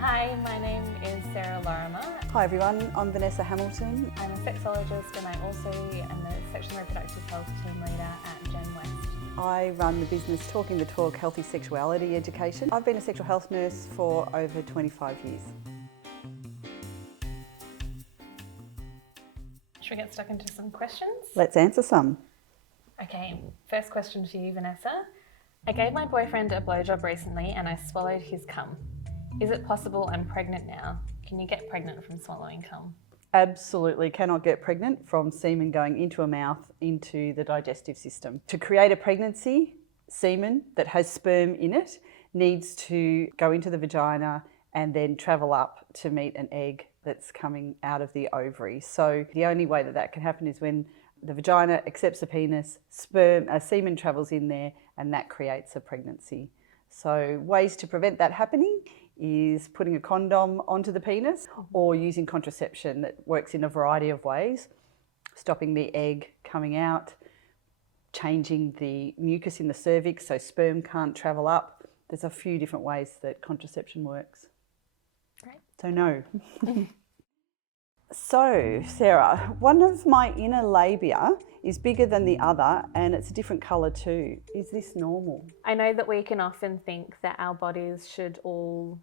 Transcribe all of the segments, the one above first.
Hi, my name is Sarah Lorrimar. Hi everyone, I'm Vanessa Hamilton. I'm a sexologist and I also am the Sexual Reproductive Health Team Leader at GenWest. I run the business Talking the Talk Healthy Sexuality Education. I've been a sexual health nurse for over 25 years. Should we get stuck into some questions? Let's answer some. Okay, first question for you, Vanessa. I gave my boyfriend a blowjob recently and I swallowed his cum. Is it possible I'm pregnant now? Can you get pregnant from swallowing cum? Absolutely cannot get pregnant from semen going into a mouth into the digestive system. To create a pregnancy, semen that has sperm in it needs to go into the vagina and then travel up to meet an egg that's coming out of the ovary. So the only way that that can happen is when the vagina accepts the penis, semen travels in there and that creates a pregnancy. So ways to prevent that happening is putting a condom onto the penis or using contraception that works in a variety of ways, stopping the egg coming out, changing the mucus in the cervix so sperm can't travel up. There's a few different ways that contraception works. Great. So no. So Sarah, one of my inner labia is bigger than the other and it's a different colour too. Is this normal? I know that we can often think that our bodies should all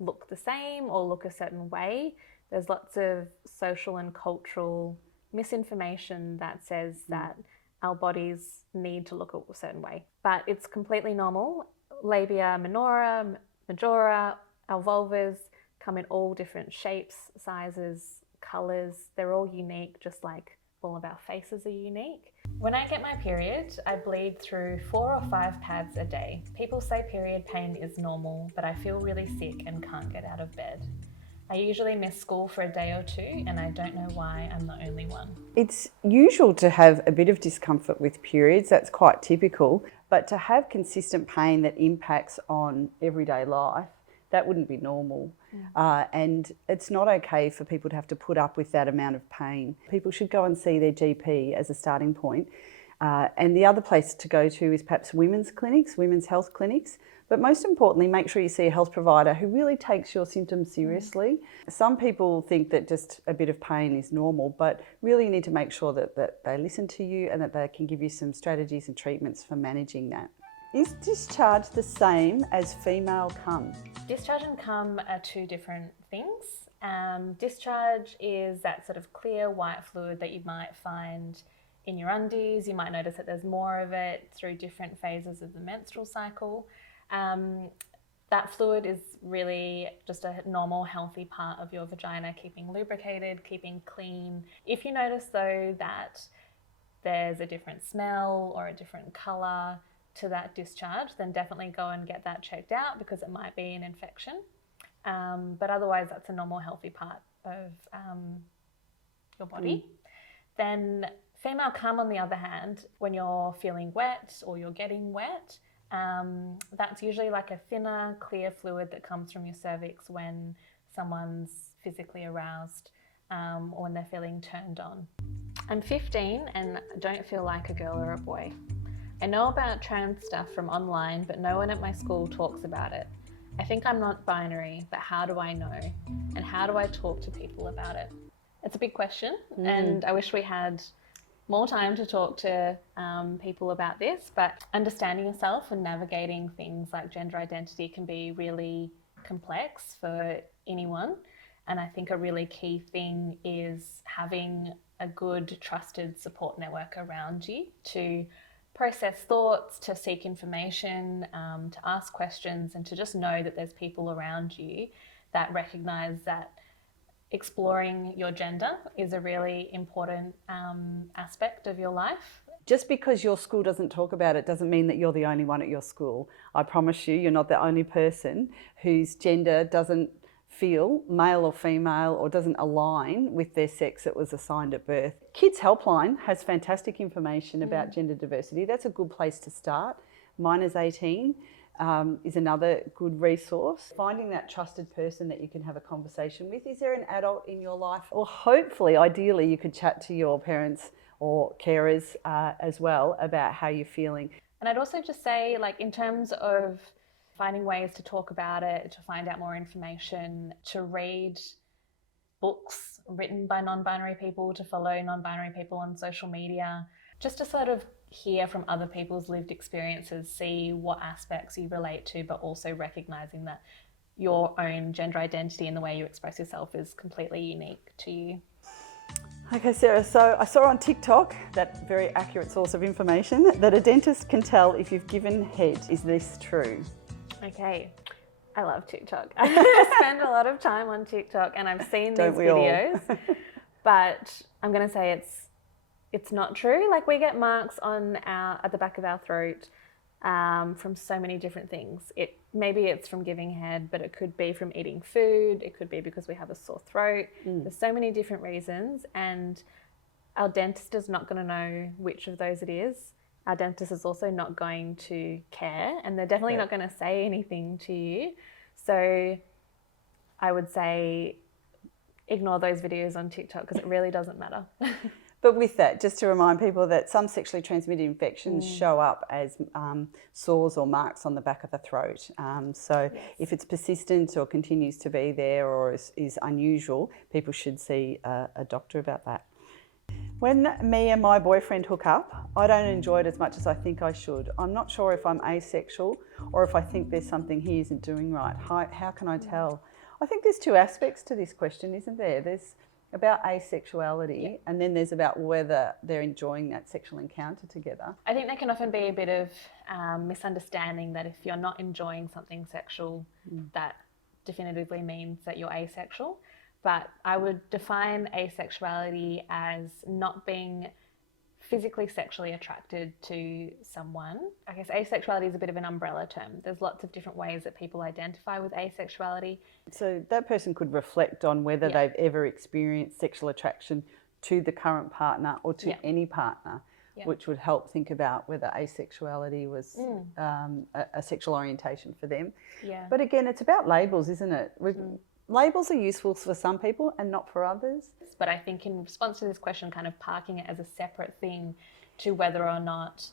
look the same or look a certain way. There's lots of social and cultural misinformation that says that our bodies need to look a certain way, but it's completely normal. Labia minora, majora, our vulvas come in all different shapes, sizes, colours. They're all unique, just like all of our faces are unique. When I get my period, I bleed through 4 or 5 pads a day. People say period pain is normal, but I feel really sick and can't get out of bed. I usually miss school for a day or two and I don't know why I'm the only one. It's usual to have a bit of discomfort with periods, that's quite typical, but to have consistent pain that impacts on everyday life, that wouldn't be normal. And it's not okay for people to have to put up with that amount of pain. People should go and see their GP as a starting point. And the other place to go to is perhaps women's clinics, women's health clinics. But most importantly, make sure you see a health provider who really takes your symptoms seriously. Some people think that just a bit of pain is normal, but really you need to make sure that they listen to you and that they can give you some strategies and treatments for managing that. Is discharge the same as female cum? Discharge and cum are two different things. Discharge is that sort of clear white fluid that you might find in your undies. You might notice that there's more of it through different phases of the menstrual cycle. That fluid is really just a normal, healthy part of your vagina, keeping lubricated, keeping clean. If you notice though that there's a different smell or a different colour to that discharge, then definitely go and get that checked out because it might be an infection. But otherwise, that's a normal, healthy part of your body. Then female cum, on the other hand, when you're feeling wet or you're getting wet, that's usually like a thinner, clear fluid that comes from your cervix when someone's physically aroused or when they're feeling turned on. I'm 15 and don't feel like a girl or a boy. I know about trans stuff from online, but no one at my school talks about it. I think I'm not binary, but how do I know? And how do I talk to people about it? It's a big question, and I wish we had more time to talk to people about this, but understanding yourself and navigating things like gender identity can be really complex for anyone. And I think a really key thing is having a good, trusted support network around you to process thoughts, to seek information, to ask questions, and to just know that there's people around you that recognise that exploring your gender is a really important aspect of your life. Just because your school doesn't talk about it doesn't mean that you're the only one at your school. I promise you, you're not the only person whose gender doesn't feel male or female or doesn't align with their sex that was assigned at birth. Kids Helpline has fantastic information about gender diversity. That's a good place to start. Minors 18 is another good resource. Finding that trusted person that you can have a conversation with. Is there an adult in your life? Or hopefully, ideally, you could chat to your parents or carers as well about how you're feeling. And I'd also just say, like, in terms of finding ways to talk about it, to find out more information, to read books written by non-binary people, to follow non-binary people on social media, just to sort of hear from other people's lived experiences, see what aspects you relate to, but also recognizing that your own gender identity and the way you express yourself is completely unique to you. Okay, Sarah, so I saw on TikTok, that very accurate source of information, that a dentist can tell if you've given head. Is this true? Okay, I love TikTok. I spend a lot of time on TikTok and I've seen these videos, but I'm going to say it's not true. Like, we get marks at the back of our throat from so many different things. Maybe it's from giving head, but it could be from eating food. It could be because we have a sore throat. There's so many different reasons, and our dentist is not going to know which of those it is. Our dentist is also not going to care, and they're definitely not going to say anything to you. So I would say ignore those videos on TikTok because it really doesn't matter. But with that, just to remind people that some sexually transmitted infections show up as sores or marks on the back of the throat. So if it's persistent or continues to be there or is unusual, people should see a doctor about that. When me and my boyfriend hook up, I don't enjoy it as much as I think I should. I'm not sure if I'm asexual or if I think there's something he isn't doing right. How can I tell? I think there's two aspects to this question, isn't there? There's about asexuality, and then there's about whether they're enjoying that sexual encounter together. I think there can often be a bit of misunderstanding that if you're not enjoying something sexual, that definitively means that you're asexual. But I would define asexuality as not being physically sexually attracted to someone. I guess asexuality is a bit of an umbrella term. There's lots of different ways that people identify with asexuality. So that person could reflect on whether they've ever experienced sexual attraction to the current partner or to any partner, which would help think about whether asexuality was a sexual orientation for them. But again, it's about labels, isn't it? Labels are useful for some people and not for others. But I think in response to this question, kind of parking it as a separate thing to whether or not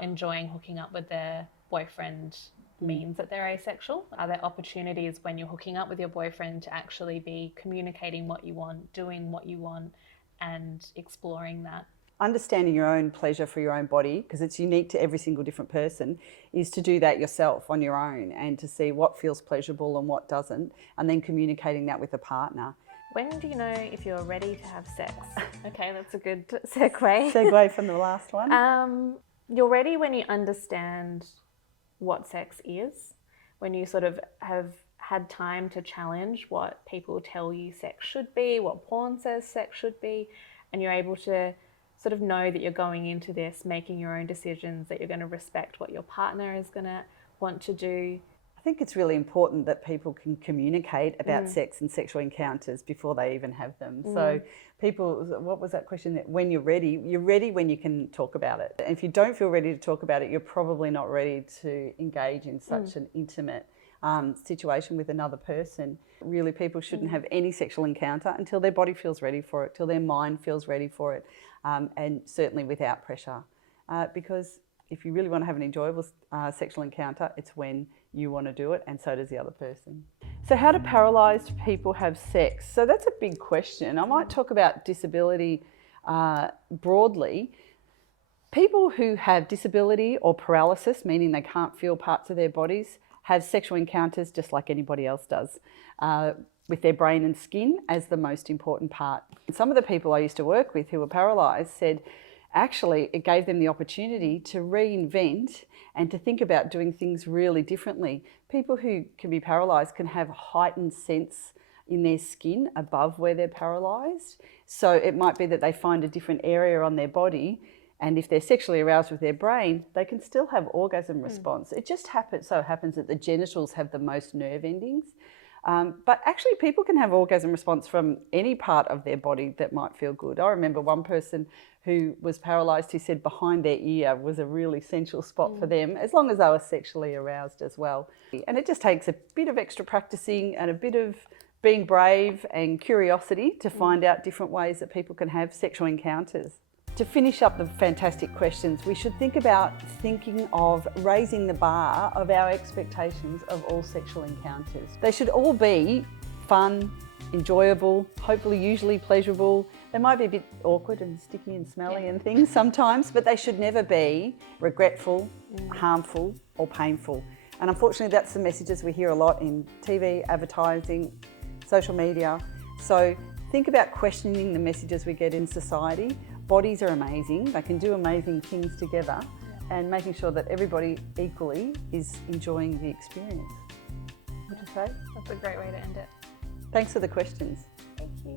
enjoying hooking up with their boyfriend means that they're asexual. Are there opportunities when you're hooking up with your boyfriend to actually be communicating what you want, doing what you want, and exploring that? Understanding your own pleasure for your own body, because it's unique to every single different person, is to do that yourself on your own and to see what feels pleasurable and what doesn't, and then communicating that with a partner. When do you know if you're ready to have sex? Okay, that's a good segue. Segue from the last one. You're ready when you understand what sex is, when you sort of have had time to challenge what people tell you sex should be, what porn says sex should be, and you're able to sort of know that you're going into this making your own decisions, that you're going to respect what your partner is going to want to do. I think it's really important that people can communicate about sex and sexual encounters before they even have them. So people, what was that question? That when you're ready when you can talk about it. And if you don't feel ready to talk about it, you're probably not ready to engage in such an intimate situation with another person. Really, people shouldn't have any sexual encounter until their body feels ready for it, till their mind feels ready for it, and certainly without pressure. Because if you really want to have an enjoyable sexual encounter, it's when you want to do it, and so does the other person. So how do paralysed people have sex? So that's a big question. I might talk about disability broadly. People who have disability or paralysis, meaning they can't feel parts of their bodies, have sexual encounters just like anybody else does, with their brain and skin as the most important part. Some of the people I used to work with who were paralysed said actually it gave them the opportunity to reinvent and to think about doing things really differently. People who can be paralysed can have a heightened sense in their skin above where they're paralysed. So it might be that they find a different area on their body, and if they're sexually aroused with their brain, they can still have orgasm response. It just happens that the genitals have the most nerve endings. But actually people can have orgasm response from any part of their body that might feel good. I remember one person who was paralysed who said behind their ear was a really sensual spot for them, as long as they were sexually aroused as well. And it just takes a bit of extra practicing and a bit of being brave and curiosity to find out different ways that people can have sexual encounters. To finish up the fantastic questions, we should think about thinking of raising the bar of our expectations of all sexual encounters. They should all be fun, enjoyable, hopefully usually pleasurable. They might be a bit awkward and sticky and smelly and things sometimes, but they should never be regretful, harmful or painful. And unfortunately that's the messages we hear a lot in TV, advertising, social media. So think about questioning the messages we get in society. Bodies are amazing, they can do amazing things together, and making sure that everybody equally is enjoying the experience. Would you say? That's a great way to end it. Thanks for the questions. Thank you.